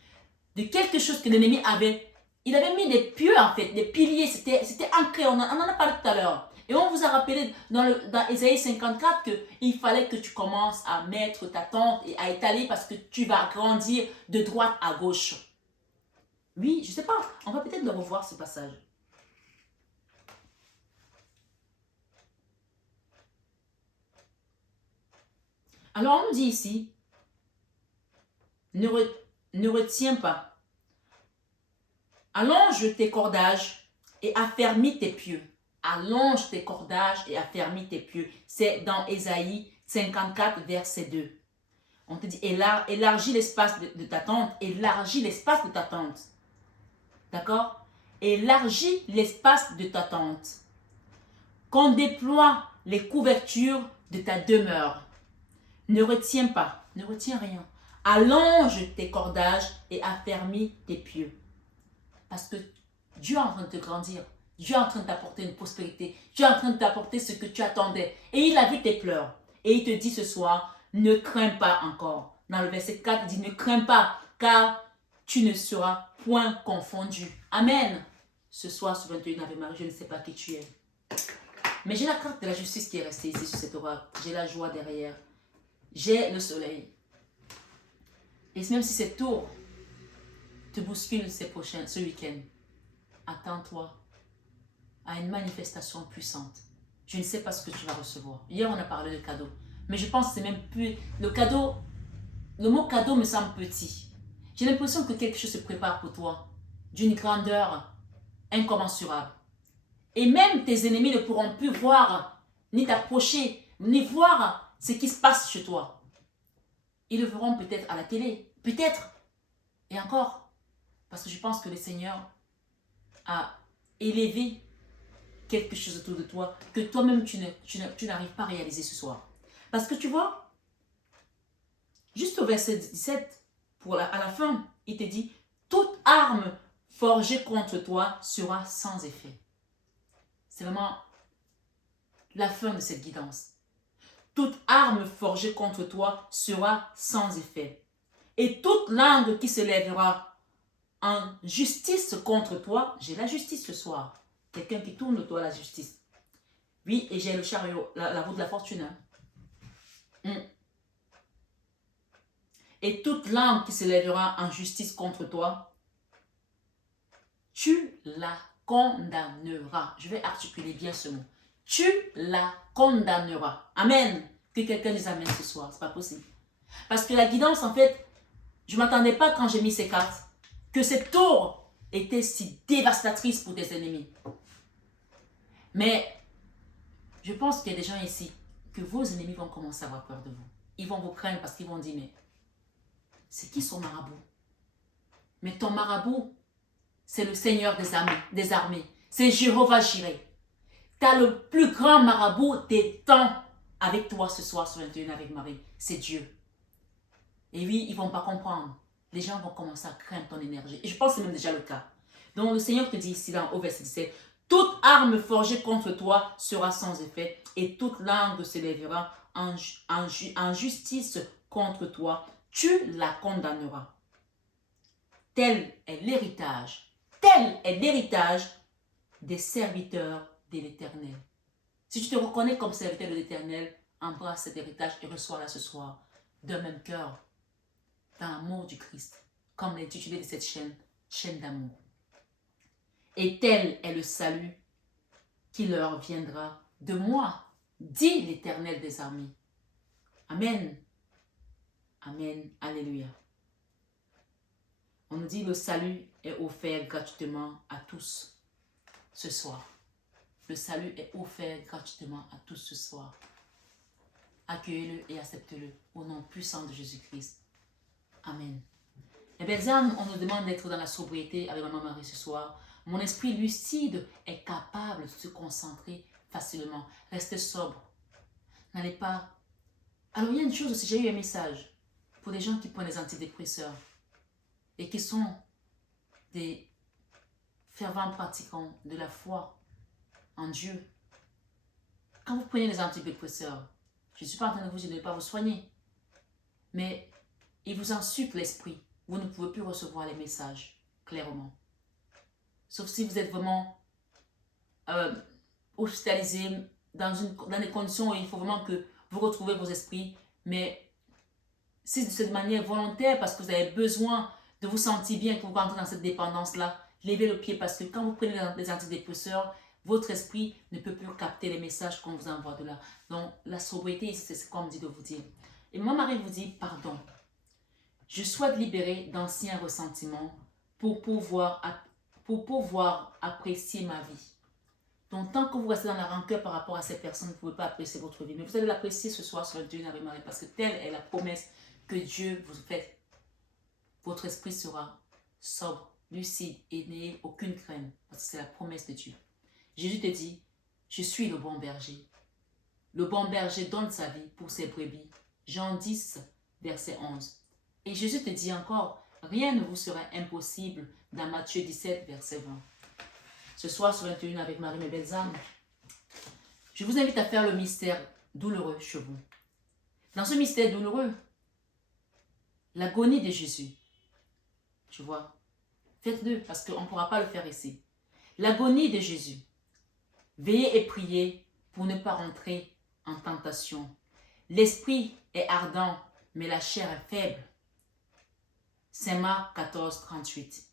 De quelque chose que l'ennemi avait. Il avait mis des pieux en fait, des piliers, c'était ancré. On en a parlé tout à l'heure. Et on vous a rappelé dans Ésaïe 54 qu'il fallait que tu commences à mettre ta tente et à étaler parce que tu vas grandir de droite à gauche. Oui, je ne sais pas, on va peut-être le revoir ce passage. Alors on nous dit ici, ne retiens pas. Allonge tes cordages et affermis tes pieux. allonge tes cordages et affermis tes pieux. C'est dans Ésaïe 54, verset 2. On te dit, élargis l'espace de ta tente, élargis l'espace de ta tente. D'accord? Élargis l'espace de ta tente. Qu'on déploie les couvertures de ta demeure. Ne retiens pas, ne retiens rien. Allonge tes cordages et affermis tes pieux. Parce que Dieu est en train de te grandir. Dieu est en train de t'apporter une prospérité. Dieu est en train de t'apporter ce que tu attendais. Et il a vu tes pleurs. Et il te dit ce soir, ne crains pas encore. Dans le verset 4, il dit, ne crains pas, car tu ne seras point confondu. Amen. Ce soir, sur 21 Ave Marie, je ne sais pas qui tu es. Mais j'ai la carte de la justice qui est restée ici sur cette oracle. J'ai la joie derrière. J'ai le soleil. Et même si cette tour te bouscule ce week-end, attends-toi à une manifestation puissante. Je ne sais pas ce que tu vas recevoir. Hier, on a parlé de cadeaux. Mais je pense que c'est même plus... Le mot cadeau me semble petit. J'ai l'impression que quelque chose se prépare pour toi, d'une grandeur incommensurable. Et même tes ennemis ne pourront plus voir, ni t'approcher, ni voir ce qui se passe chez toi. Ils le verront peut-être à la télé, peut-être. Et encore, parce que je pense que le Seigneur a élevé quelque chose autour de toi que toi-même tu n'arrives pas à réaliser ce soir. Parce que tu vois, juste au verset 17, à la fin, il te dit, toute arme forgée contre toi sera sans effet. C'est vraiment la fin de cette guidance. Toute arme forgée contre toi sera sans effet. Et toute langue qui se lèvera en justice contre toi, j'ai la justice ce soir. Quelqu'un qui tourne autour de la justice. Oui, et j'ai le chariot, la roue de la fortune. Et toute langue qui se lèvera en justice contre toi, tu la condamneras. Je vais articuler bien ce mot. Tu la condamneras. Amen. Que quelqu'un dise amen ce soir. C'est pas possible. Parce que la guidance, en fait, je ne m'attendais pas quand j'ai mis ces cartes que cette tour était si dévastatrice pour tes ennemis. Mais je pense qu'il y a des gens ici que vos ennemis vont commencer à avoir peur de vous. Ils vont vous craindre parce qu'ils vont dire, mais c'est qui son marabout? Mais ton marabout, c'est le Seigneur des armées. C'est Jéhovah Jireh. Tu as le plus grand marabout des temps avec toi ce soir sur 21 avec Marie. C'est Dieu. Et oui, ils ne vont pas comprendre. Les gens vont commencer à craindre ton énergie. Et je pense que c'est même déjà le cas. Donc le Seigneur te dit ici au verset 17, toute arme forgée contre toi sera sans effet et toute langue se lèvera en justice contre toi. Tu la condamneras. Tel est l'héritage des serviteurs de l'Éternel. Si tu te reconnais comme serviteur de l'Éternel, embrasse cet héritage et reçois-la ce soir d'un même cœur, dans l'amour du Christ, comme l'intitulé de cette chaîne d'amour. Et tel est le salut qui leur viendra de moi, dit l'Éternel des armées. Amen. Amen. Alléluia. On nous dit le salut est offert gratuitement à tous ce soir. Le salut est offert gratuitement à tous ce soir. Accueillez-le et acceptez-le au nom puissant de Jésus-Christ. Amen. Les belles âmes, on nous demande d'être dans la sobriété avec Maman Marie ce soir. Mon esprit lucide est capable de se concentrer facilement. Restez sobre. N'allez pas... Alors il y a une chose aussi, j'ai eu un message pour les gens qui prennent des antidépresseurs et qui sont des fervents pratiquants de la foi en Dieu. Quand vous prenez des antidépresseurs, je ne suis pas en train de vous dire de ne pas vous soigner, mais ils vous insultent l'esprit. Vous ne pouvez plus recevoir les messages clairement. Sauf si vous êtes vraiment hospitalisé dans des conditions où il faut vraiment que vous retrouvez vos esprits, mais si c'est de manière volontaire parce que vous avez besoin de vous sentir bien, que vous rentrez dans cette dépendance-là, levez le pied parce que quand vous prenez des antidépresseurs, votre esprit ne peut plus capter les messages qu'on vous envoie de là. Donc, la sobriété, c'est ce qu'on me dit de vous dire. Et mon mari vous dit, pardon. Je souhaite libérer d'anciens ressentiments pour pouvoir apprécier ma vie. Donc, tant que vous restez dans la rancœur par rapport à ces personnes, vous ne pouvez pas apprécier votre vie. Mais vous allez l'apprécier ce soir sur le Dieu avec Marie, parce que telle est la promesse que Dieu vous fait. Votre esprit sera sobre, lucide et n'ayez aucune crainte, parce que c'est la promesse de Dieu. Jésus te dit, je suis le bon berger. Le bon berger donne sa vie pour ses brebis. Jean 10, verset 11. Et Jésus te dit encore, rien ne vous sera impossible dans Matthieu 17, verset 20. Ce soir sur 21 avec Marie, mes belles âmes, je vous invite à faire le mystère douloureux chez vous. Dans ce mystère douloureux, l'agonie de Jésus, tu vois, faites-le parce qu'on ne pourra pas le faire ici. L'agonie de Jésus. Veillez et priez pour ne pas rentrer en tentation. L'esprit est ardent, mais la chair est faible. Saint Marc 14, 38.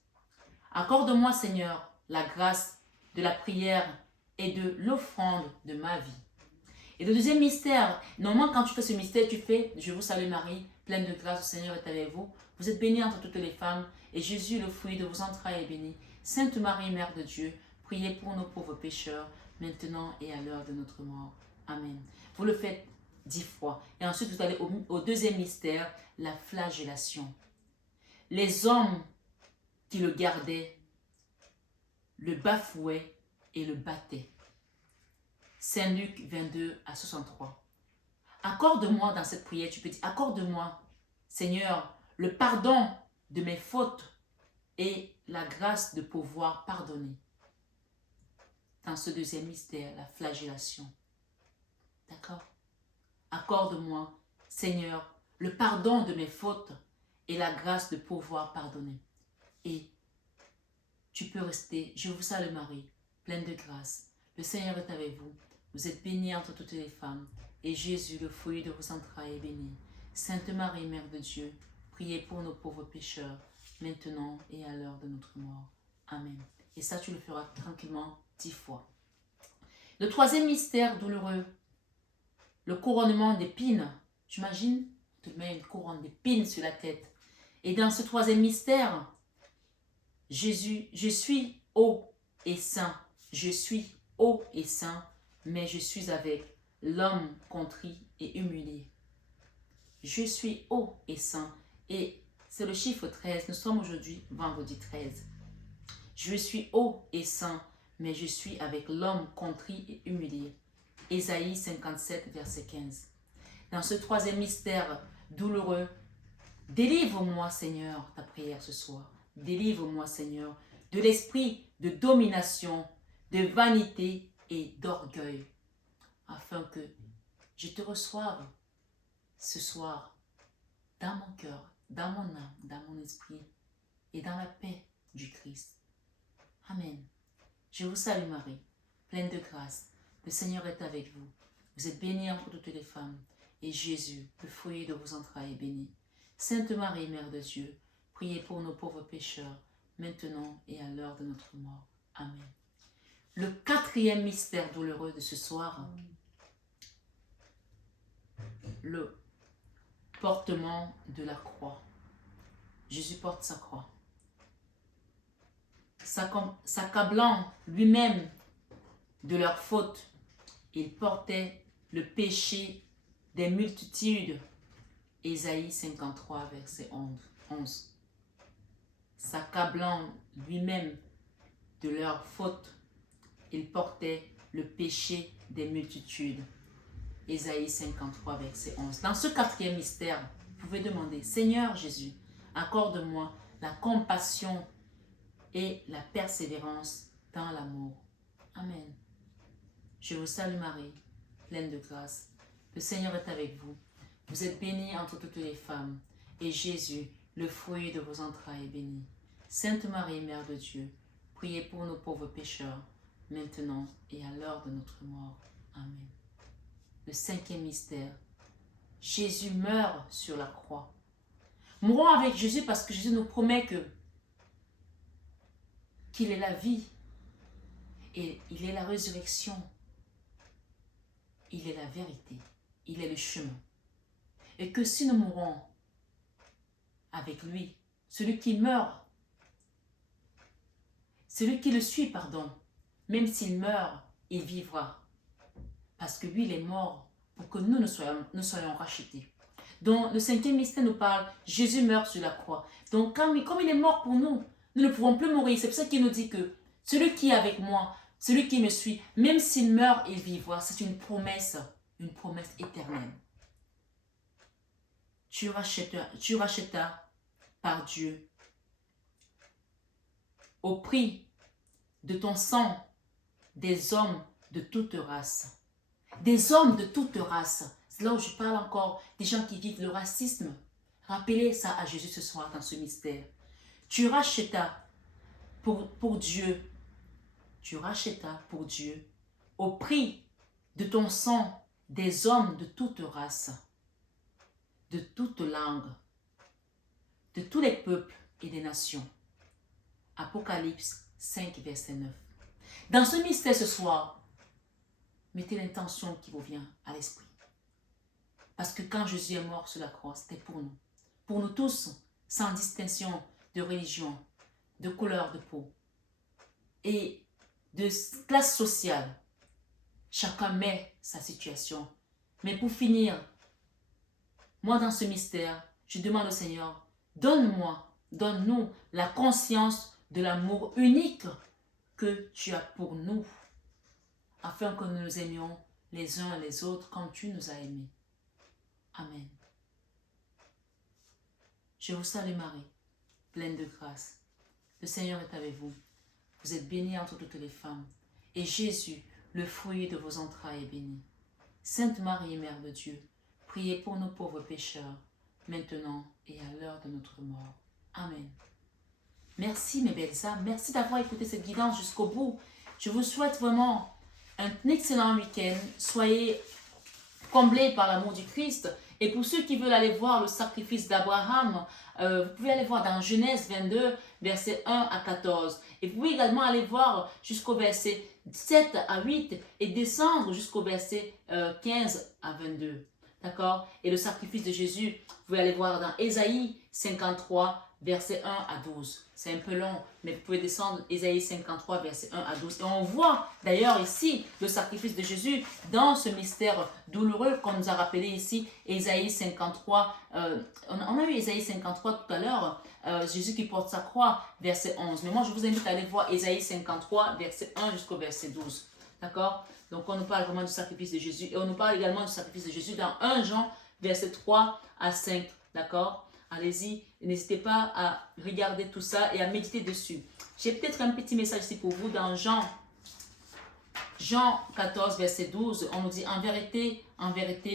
Accorde-moi, Seigneur, la grâce de la prière et de l'offrande de ma vie. Et le deuxième mystère, normalement quand tu fais ce mystère, tu fais « Je vous salue Marie, pleine de grâce, le Seigneur est avec vous. Vous êtes bénie entre toutes les femmes, et Jésus, le fruit de vos entrailles, est béni. Sainte Marie, Mère de Dieu, priez pour nos pauvres pécheurs, maintenant et à l'heure de notre mort. Amen. » Vous le faites 10 fois. Et ensuite, vous allez au deuxième mystère, la flagellation. Les hommes qui le gardaient le bafouaient et le battaient. Saint Luc 22 à 63. Accorde-moi dans cette prière, tu peux dire, accorde-moi, Seigneur, le pardon de mes fautes et la grâce de pouvoir pardonner. Dans ce deuxième mystère, la flagellation. D'accord? Accorde-moi, Seigneur, le pardon de mes fautes et la grâce de pouvoir pardonner. Et tu peux rester, je vous salue Marie, pleine de grâce. Le Seigneur est avec vous. Vous êtes bénie entre toutes les femmes. Et Jésus, le fruit de vos entrailles, est béni. Sainte Marie, Mère de Dieu, priez pour nos pauvres pécheurs, maintenant et à l'heure de notre mort. Amen. Et ça, tu le feras tranquillement 10 fois. Le troisième mystère douloureux, le couronnement d'épines. J'imagine, tu te mets une couronne d'épines sur la tête. Et dans ce troisième mystère, Jésus, je suis haut et saint. Je suis haut et saint, mais je suis avec l'homme contrit et humilié. Je suis haut et saint. Et c'est le chiffre 13. Nous sommes aujourd'hui vendredi 13. Je suis haut et saint, mais je suis avec l'homme contrit et humilié. Ésaïe 57, verset 15. Dans ce troisième mystère douloureux, délivre-moi, Seigneur, ta prière ce soir. Délivre-moi, Seigneur, de l'esprit de domination, de vanité et d'orgueil, afin que je te reçoive ce soir dans mon cœur, dans mon âme, dans mon esprit et dans la paix du Christ. Amen. Je vous salue Marie, pleine de grâce. Le Seigneur est avec vous. Vous êtes bénie entre toutes les femmes, et Jésus, le fruit de vos entrailles, est béni. Sainte Marie, Mère de Dieu, priez pour nos pauvres pécheurs, maintenant et à l'heure de notre mort. Amen. Le quatrième mystère douloureux de ce soir, le portement de la croix. Jésus porte sa croix. S'accablant lui-même de leur faute, il portait le péché des multitudes. Ésaïe 53, verset 11. S'accablant lui-même de leur faute, il portait le péché des multitudes. Ésaïe 53, verset 11. Dans ce quatrième mystère, vous pouvez demander, Seigneur Jésus, accorde-moi la compassion et la persévérance dans l'amour. Amen. Je vous salue Marie, pleine de grâce. Le Seigneur est avec vous. Vous êtes bénie entre toutes les femmes, et Jésus, le fruit de vos entrailles, est béni. Sainte Marie, Mère de Dieu, priez pour nos pauvres pécheurs, maintenant et à l'heure de notre mort. Amen. Le cinquième mystère, Jésus meurt sur la croix. Mourons avec Jésus parce que Jésus nous promet qu'il est la vie et il est la résurrection. Il est la vérité, il est le chemin. Et que si nous mourons avec lui, celui qui meurt, celui qui le suit, pardon, même s'il meurt, il vivra. Parce que lui, il est mort pour que nous soyons rachetés. Donc, le cinquième mystère nous parle, Jésus meurt sur la croix. Donc, comme il est mort pour nous, nous ne pouvons plus mourir. C'est pour ça qu'il nous dit que celui qui est avec moi, celui qui me suit, même s'il meurt, il vivra. C'est une promesse éternelle. Tu rachetas par Dieu au prix de ton sang des hommes de toute race. Des hommes de toute race. C'est là où je parle encore des gens qui vivent le racisme. Rappelez ça à Jésus ce soir dans ce mystère. Tu rachetas pour Dieu. Tu rachetas pour Dieu au prix de ton sang des hommes de toute race, de toute langue, de tous les peuples et des nations. Apocalypse 5, verset 9. Dans ce mystère ce soir, mettez l'intention qui vous vient à l'esprit. Parce que quand Jésus est mort sur la croix, c'était pour nous. Pour nous tous, sans distinction de religion, de couleur de peau et de classe sociale. Chacun met sa situation. Mais pour finir, moi dans ce mystère, je demande au Seigneur, donne-nous la conscience de l'amour unique que tu as pour nous, afin que nous nous aimions les uns les autres comme tu nous as aimés. Amen. Je vous salue Marie, pleine de grâce. Le Seigneur est avec vous. Vous êtes bénie entre toutes les femmes. Et Jésus, le fruit de vos entrailles, est béni. Sainte Marie, Mère de Dieu, priez pour nous pauvres pécheurs, maintenant et à l'heure de notre mort. Amen. Merci mes belles âmes. Merci d'avoir écouté cette guidance jusqu'au bout. Je vous souhaite vraiment un excellent week-end. Soyez comblés par l'amour du Christ. Et pour ceux qui veulent aller voir le sacrifice d'Abraham, vous pouvez aller voir dans Genèse 22, versets 1 à 14. Et vous pouvez également aller voir jusqu'au verset 7 à 8 et descendre jusqu'au verset 15 à 22. D'accord? Et le sacrifice de Jésus, vous pouvez aller voir dans Ésaïe 53, versets 1 à 12. C'est un peu long, mais vous pouvez descendre Ésaïe 53, versets 1 à 12. Et on voit d'ailleurs ici le sacrifice de Jésus dans ce mystère douloureux qu'on nous a rappelé ici, Ésaïe 53. On a eu Ésaïe 53 tout à l'heure, Jésus qui porte sa croix, verset 11. Mais moi, je vous invite à aller voir Ésaïe 53, verset 1 jusqu'au verset 12. D'accord? Donc, on nous parle vraiment du sacrifice de Jésus. Et on nous parle également du sacrifice de Jésus dans 1 Jean, verset 3 à 5. D'accord? Allez-y, n'hésitez pas à regarder tout ça et à méditer dessus. J'ai peut-être un petit message ici pour vous dans Jean 14, verset 12. On nous dit, en vérité,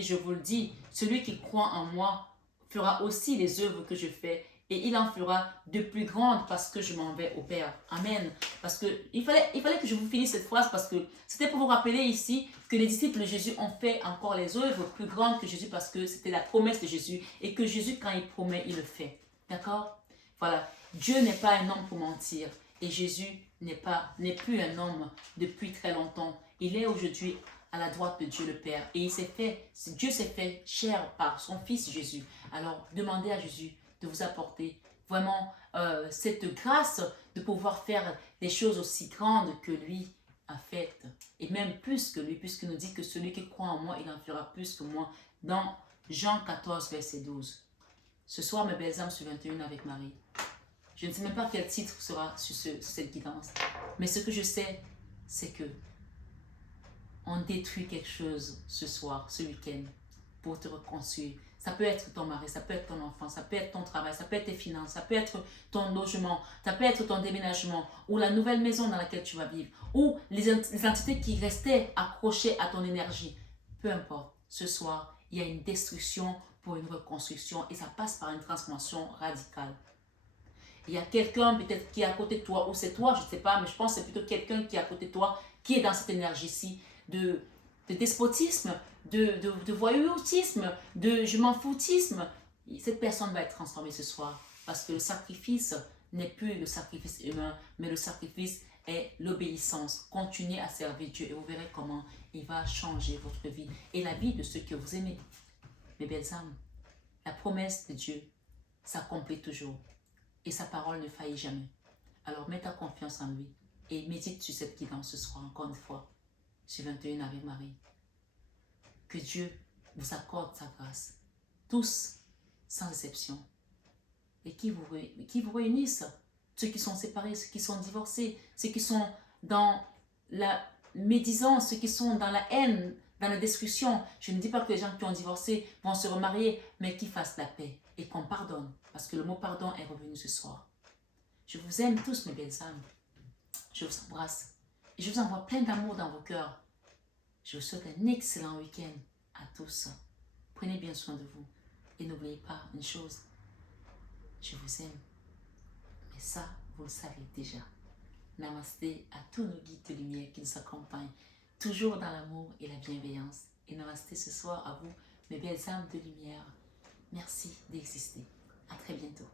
je vous le dis, celui qui croit en moi fera aussi les œuvres que je fais et il en fera de plus grandes parce que je m'en vais au Père. Amen. Parce que il fallait que je vous finisse cette phrase parce que c'était pour vous rappeler ici que les disciples de Jésus ont fait encore les œuvres plus grandes que Jésus parce que c'était la promesse de Jésus et que Jésus, quand il promet, il le fait. D'accord? Voilà. Dieu n'est pas un homme pour mentir et Jésus n'est plus un homme depuis très longtemps. Il est aujourd'hui à la droite de Dieu le Père et Dieu s'est fait chair par son Fils Jésus. Alors, demandez à Jésus de vous apporter vraiment cette grâce de pouvoir faire des choses aussi grandes que lui a faites. Et même plus que lui, puisqu'il nous dit que celui qui croit en moi, il en fera plus que moi. Dans Jean 14, verset 12. Ce soir, mes belles âmes sur 21 avec Marie. Je ne sais même pas quel titre sera sur cette guidance. Mais ce que je sais, c'est que on détruit quelque chose ce soir, ce week-end, pour te reconstruire. Ça peut être ton mari, ça peut être ton enfant, ça peut être ton travail, ça peut être tes finances, ça peut être ton logement, ça peut être ton déménagement, ou la nouvelle maison dans laquelle tu vas vivre, ou les entités qui restaient accrochées à ton énergie. Peu importe, ce soir, il y a une destruction pour une reconstruction et ça passe par une transformation radicale. Il y a quelqu'un peut-être qui est à côté de toi, ou c'est toi, je ne sais pas, mais je pense que c'est plutôt quelqu'un qui est à côté de toi, qui est dans cette énergie-ci de despotisme, de voyoutisme, de je m'en foutisme. Cette personne va être transformée ce soir parce que le sacrifice n'est plus le sacrifice humain, mais le sacrifice est l'obéissance. Continuez à servir Dieu et vous verrez comment il va changer votre vie et la vie de ceux que vous aimez. Mes belles âmes, la promesse de Dieu s'accomplit toujours et sa parole ne faillit jamais. Alors mets ta confiance en lui et médite sur cette guidance ce soir encore une fois. ce 21 Ave Marie. Que Dieu vous accorde sa grâce, tous, sans exception, et qui vous réunissent, ceux qui sont séparés, ceux qui sont divorcés, ceux qui sont dans la médisance, ceux qui sont dans la haine, dans la destruction. Je ne dis pas que les gens qui ont divorcé vont se remarier, mais qu'ils fassent la paix et qu'on pardonne, parce que le mot pardon est revenu ce soir. Je vous aime tous, mes belles âmes. Je vous embrasse et je vous envoie plein d'amour dans vos cœurs. Je vous souhaite un excellent week-end à tous. Prenez bien soin de vous et n'oubliez pas une chose, je vous aime. Mais ça, vous le savez déjà. Namasté à tous nos guides de lumière qui nous accompagnent, toujours dans l'amour et la bienveillance. Et namasté ce soir à vous, mes belles âmes de lumière. Merci d'exister. À très bientôt.